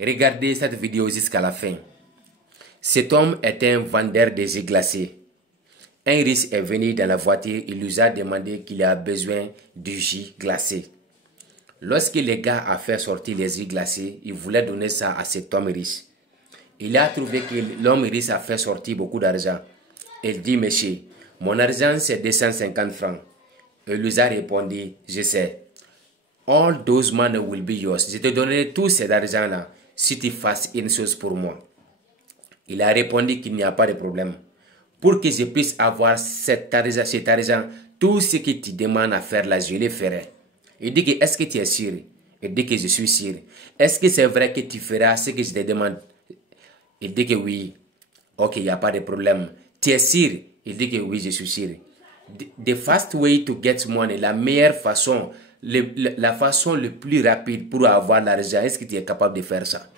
Regardez cette vidéo jusqu'à la fin. Cet homme est un vendeur de jus glacés. Un riche est venu dans la voiture, il lui a demandé qu'il a besoin de jus glacé. Lorsque le gars a fait sortir les jus glacés, il voulait donner ça à cet homme riche. Il a trouvé que l'homme riche a fait sortir beaucoup d'argent. Il dit, monsieur, mon argent c'est 250 francs. Il lui a répondu, je sais. All those money will be yours. Je te donnerai tout cet argent-là si tu fasses une chose pour moi. Il a répondu qu'il n'y a pas de problème. Pour que je puisse avoir cet argent, tout ce que tu demandes à faire là, je le ferai. Il dit que est-ce que tu es sûr? Il dit que je suis sûr. Est-ce que c'est vrai que tu feras ce que je te demande? Il dit que oui. Ok, il n'y a pas de problème. Tu es sûr? Il dit que oui, je suis sûr. The fast way to get money, la meilleure façon, la façon le plus rapide pour avoir l'argent, est-ce que tu es capable de faire ça?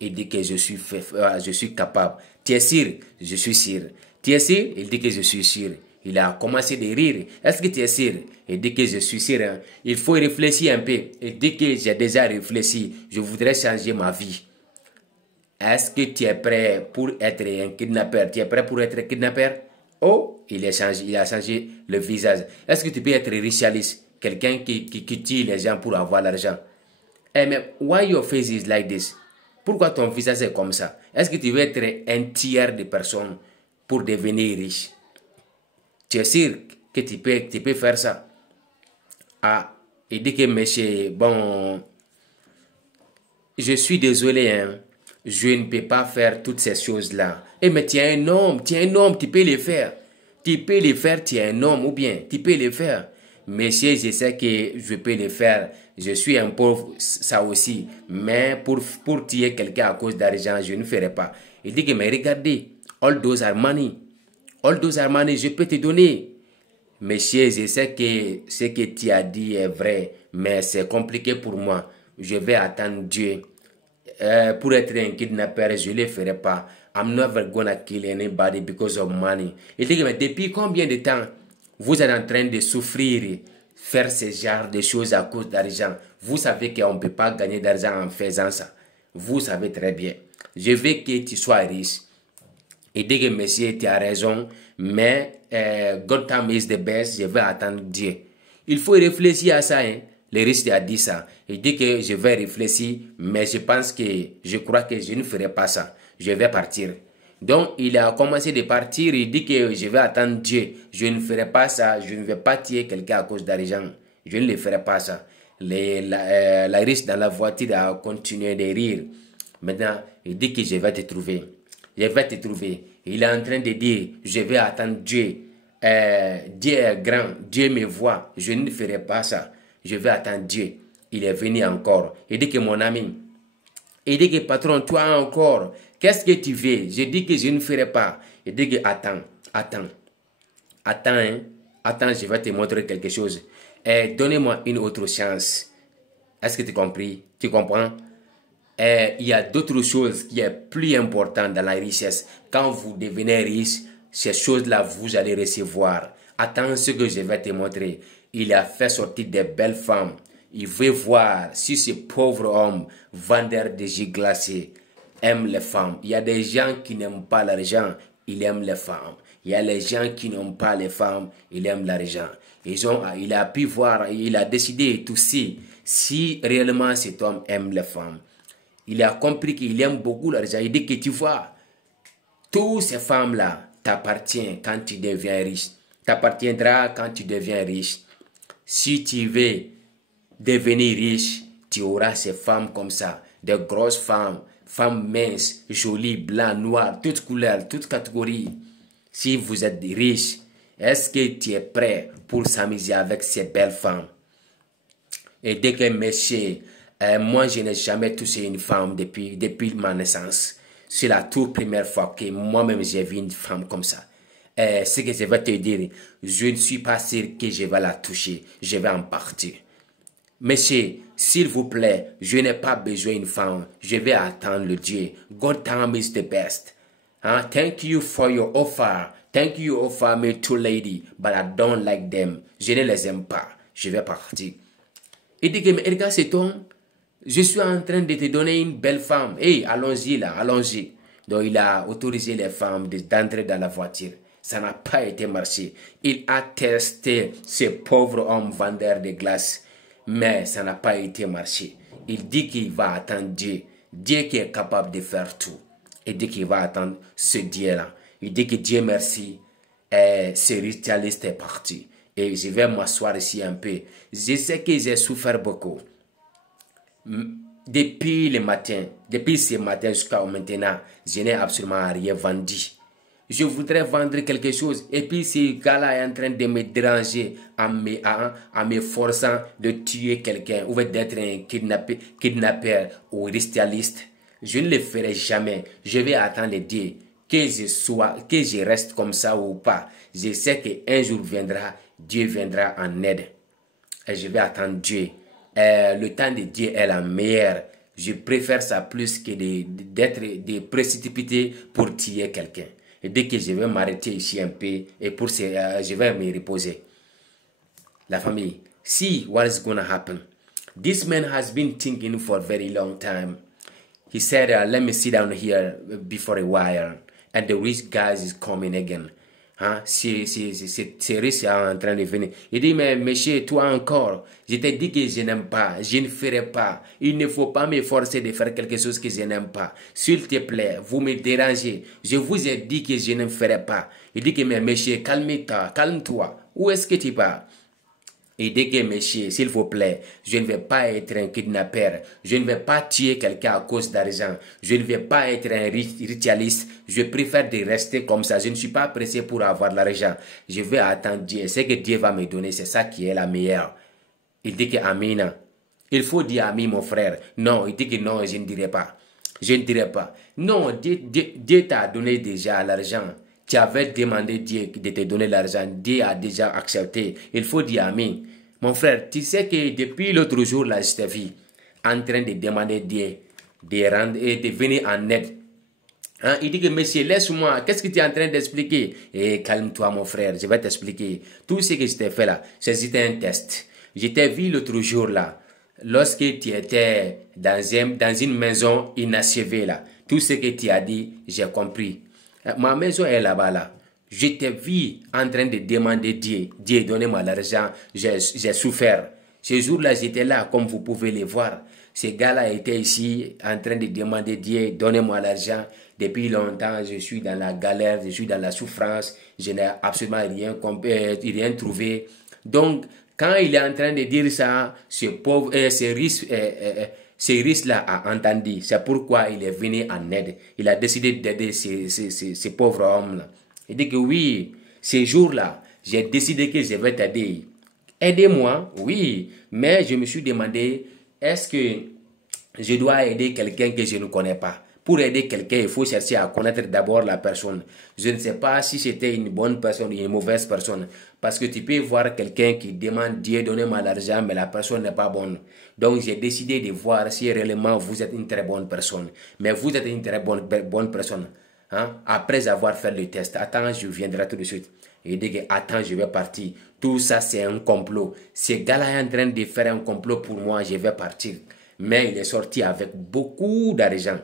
Il dit que je suis capable. Tu es sûr? Je suis sûr. Tu es sûr? Il dit que je suis sûr. Il a commencé de rire. Est-ce que tu es sûr? Il dit que je suis sûr. Hein? Il faut réfléchir un peu. Il dit que j'ai déjà réfléchi. Je voudrais changer ma vie. Est-ce que tu es prêt pour être un kidnappeur? Tu es prêt pour être kidnappeur? Oh, il a changé le visage. Est-ce que tu peux être riche, quelqu'un qui tue les gens pour avoir l'argent? Eh, mais why your face is like this? Pourquoi ton visage est comme ça? Est-ce que tu veux être un tiers de personnes pour devenir riche? Tu es sûr que tu peux faire ça? Ah, il dit que monsieur, bon, je suis désolé, hein. Je ne peux pas faire toutes ces choses-là. Eh, mais tu es un homme, tu peux les faire. Tu peux les faire, tu es un homme ou bien, tu peux les faire. Monsieur, je sais que je peux les faire. Je suis un pauvre, ça aussi. Mais pour tuer quelqu'un à cause d'argent, je ne ferai pas. Il dit que, mais regardez, all those are money. All those are money, je peux te donner. Monsieur, je sais que ce que tu as dit est vrai, mais c'est compliqué pour moi. Je vais attendre Dieu. Pour être un kidnappeur, je ne le ferai pas. I'm never gonna kill anybody because of money. Il dit que, mais depuis combien de temps vous êtes en train de souffrir, faire ce genre de choses à cause d'argent? Vous savez qu'on ne peut pas gagner d'argent en faisant ça. Vous savez très bien. Je veux que tu sois riche. Il dit que monsieur, tu as raison, mais God time is the best, je vais attendre Dieu. Il faut réfléchir à ça, hein. Le riche a dit ça. Il dit que je vais réfléchir, mais je crois que je ne ferai pas ça. Je vais partir. Donc, il a commencé de partir. Il dit que je vais attendre Dieu. Je ne ferai pas ça. Je ne vais pas tuer quelqu'un à cause d'argent. Je ne le ferai pas ça. La riche dans la voiture a continué de rire. Maintenant, il dit que je vais te trouver. Je vais te trouver. Il est en train de dire, je vais attendre Dieu. Dieu est grand. Dieu me voit. Je ne ferai pas ça. Je vais attendre Dieu. Il est venu encore. Il dit que mon ami, il dit que patron, toi encore, qu'est-ce que tu veux? Je dis que je ne ferai pas. Il dit que attends, hein? Attends, je vais te montrer quelque chose. Donnez-moi une autre chance. Est-ce que tu as compris? Tu comprends? Il y a d'autres choses qui sont plus importantes dans la richesse. Quand vous devenez riche, ces choses-là, vous allez recevoir. Attends ce que je vais te montrer. Il a fait sortir des belles femmes. Il veut voir si ce pauvre homme, vendeur de jus glacés, aime les femmes. Il y a des gens qui n'aiment pas l'argent, ils aiment les femmes. Il y a les gens qui n'aiment pas les femmes, ils aiment l'argent. Il a pu voir, il a décidé tout si réellement cet homme aime les femmes. Il a compris qu'il aime beaucoup l'argent. Il dit que tu vois, toutes ces femmes-là t'appartiennent quand tu deviens riche. T'appartiendra quand tu deviens riche. Si tu veux devenir riche, tu auras ces femmes comme ça, des grosses femmes, femmes minces, jolies, blancs, noires, toutes couleurs, toutes catégories. Si vous êtes riche, est-ce que tu es prêt pour s'amuser avec ces belles femmes? Et dès que monsieur, moi je n'ai jamais touché une femme depuis ma naissance. C'est la toute première fois que moi-même j'ai vu une femme comme ça. Ce que je vais te dire, je ne suis pas sûr que je vais la toucher. Je vais en partir. Monsieur, s'il vous plaît, je n'ai pas besoin d'une femme. Je vais attendre le Dieu. God time is the best. Thank you for your offer. Thank you offer me two ladies, but I don't like them. Je ne les aime pas. Je vais partir. Il dit que, mais regarde cet homme, Je suis en train de te donner une belle femme. Hey, allons-y là, allons-y. Donc il a autorisé les femmes d'entrer dans la voiture. Ça n'a pas été marché. Il a testé ce pauvre homme vendeur de glace. Mais ça n'a pas été marché. Il dit qu'il va attendre Dieu. Dieu qui est capable de faire tout. Il dit qu'il va attendre ce Dieu-là. Il dit que Dieu merci. Ce ritualiste est parti. Et je vais m'asseoir ici un peu. Je sais que j'ai souffert beaucoup. Depuis le matin, depuis ce matin jusqu'à maintenant, je n'ai absolument rien vendu. Je voudrais vendre quelque chose et puis ce gars-là est en train de me déranger en me forçant de tuer quelqu'un ou d'être un kidnappeur ou ritualiste. Je ne le ferai jamais. Je vais attendre Dieu que je reste comme ça ou pas. Je sais qu'un jour viendra, Dieu viendra en aide. Et je vais attendre Dieu. Le temps de Dieu est la meilleure. Je préfère ça plus que de précipiter pour tuer quelqu'un. Et dès que je vais m'arrêter ici un peu et je vais me reposer. La famille, see what is going to happen. This man has been thinking for a very long time. He said, let me sit down here before a while. And the rich guy is coming again. Hein? C'est riche en train de venir. Il dit, mais monsieur, toi encore, je t'ai dit que je n'aime pas, je ne ferai pas. Il ne faut pas me forcer de faire quelque chose que je n'aime pas. S'il te plaît, vous me dérangez. Je vous ai dit que je ne ferai pas. Il dit que, mais monsieur, calme-toi, calme-toi. Où est-ce que tu pars? Il dit que, monsieur, s'il vous plaît, je ne vais pas être un kidnappeur. Je ne vais pas tuer quelqu'un à cause d'argent. Je ne vais pas être un ritualiste. Je préfère de rester comme ça. Je ne suis pas pressé pour avoir l'argent. Je vais attendre Dieu. Ce que Dieu va me donner, c'est ça qui est la meilleure. Il dit que Amina. Il faut dire Ami, mon frère. Non, il dit que non, je ne dirai pas. Je ne dirai pas. Non, Dieu t'a donné déjà l'argent. Tu avais demandé Dieu de te donner l'argent. Dieu a déjà accepté. Il faut dire Amen. Mon frère, tu sais que depuis l'autre jour, là, je t'ai vu en train de demander Dieu de rendre et de venir en aide. Hein? Il dit que, monsieur, laisse-moi. Qu'est-ce que tu es en train d'expliquer? Eh, calme-toi, mon frère. Je vais t'expliquer. Tout ce que je t'ai fait là, c'était un test. Je t'ai vu l'autre jour là. Lorsque tu étais dans une maison inachevée là. Tout ce que tu as dit, j'ai compris. Ma maison est là-bas là. Je t'ai vu en train de demander Dieu. Dieu, donnez-moi l'argent. J'ai souffert. Ce jour-là, j'étais là, comme vous pouvez le voir. Ce gars-là était ici en train de demander Dieu, donnez-moi l'argent. Depuis longtemps, je suis dans la galère, je suis dans la souffrance. Je n'ai absolument rien trouvé. Donc, quand il est en train de dire ça, ce pauvre, ce risque-là a entendu. C'est pourquoi il est venu en aide. Il a décidé d'aider ce pauvre homme-là. Il dit que oui, ces jours-là, j'ai décidé que je vais t'aider. Aidez-moi, oui. Mais je me suis demandé, est-ce que je dois aider quelqu'un que je ne connais pas? Pour aider quelqu'un, il faut chercher à connaître d'abord la personne. Je ne sais pas si c'était une bonne personne ou une mauvaise personne. Parce que tu peux voir quelqu'un qui demande Dieu, donnez-moi l'argent, mais la personne n'est pas bonne. Donc j'ai décidé de voir si réellement vous êtes une très bonne personne. Mais vous êtes une très bonne personne. Hein? Après avoir fait le test, attends, je viendrai tout de suite. Il dit que attends, je vais partir. Tout ça, c'est un complot. Ce gars-là est en train de faire un complot pour moi, je vais partir. Mais il est sorti avec beaucoup d'argent.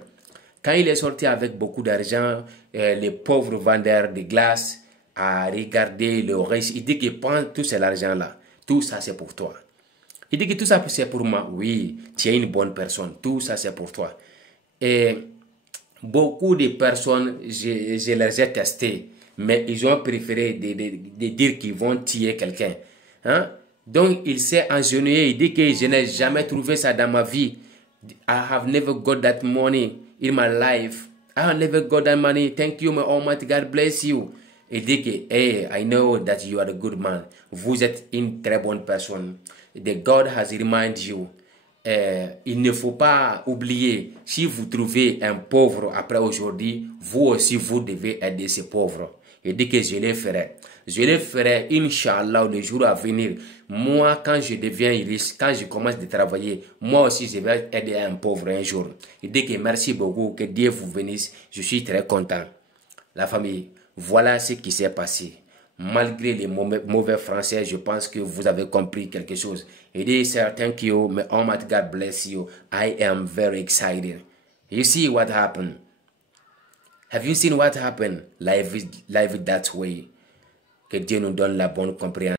Quand il est sorti avec beaucoup d'argent, le pauvre vendeur de glace a regardé le riche. Il dit que prends tout cet argent-là. Tout ça, c'est pour toi. Il dit que tout ça, c'est pour moi. Oui, tu es une bonne personne. Tout ça, c'est pour toi. Et beaucoup de personnes, je les ai testés. Mais ils ont préféré de dire qu'ils vont tuer quelqu'un. Hein? Donc, il s'est agenouillé. Il dit que je n'ai jamais trouvé ça dans ma vie. I have never got that money in my life. I have never got that money. Thank you, my Almighty God bless you. Il dit que, hey, I know that you are a good man. Vous êtes une très bonne personne. The God has reminded you. Il ne faut pas oublier, si vous trouvez un pauvre après aujourd'hui, vous aussi, vous devez aider ces pauvres. Il dit que je le ferai. Je le ferai, Inch'Allah, le jour à venir. Moi, quand je deviens riche, quand je commence à travailler, moi aussi, je vais aider un pauvre un jour. Il dit que merci beaucoup, que Dieu vous bénisse. Je suis très content. La famille, voilà ce qui s'est passé. Malgré les mauvais français, je pense que vous avez compris quelque chose. He dit, sir, thank you. May Almighty God bless you. I am very excited. You see what happened? Have you seen what happened? Life is that way. Que Dieu nous donne la bonne compréhension.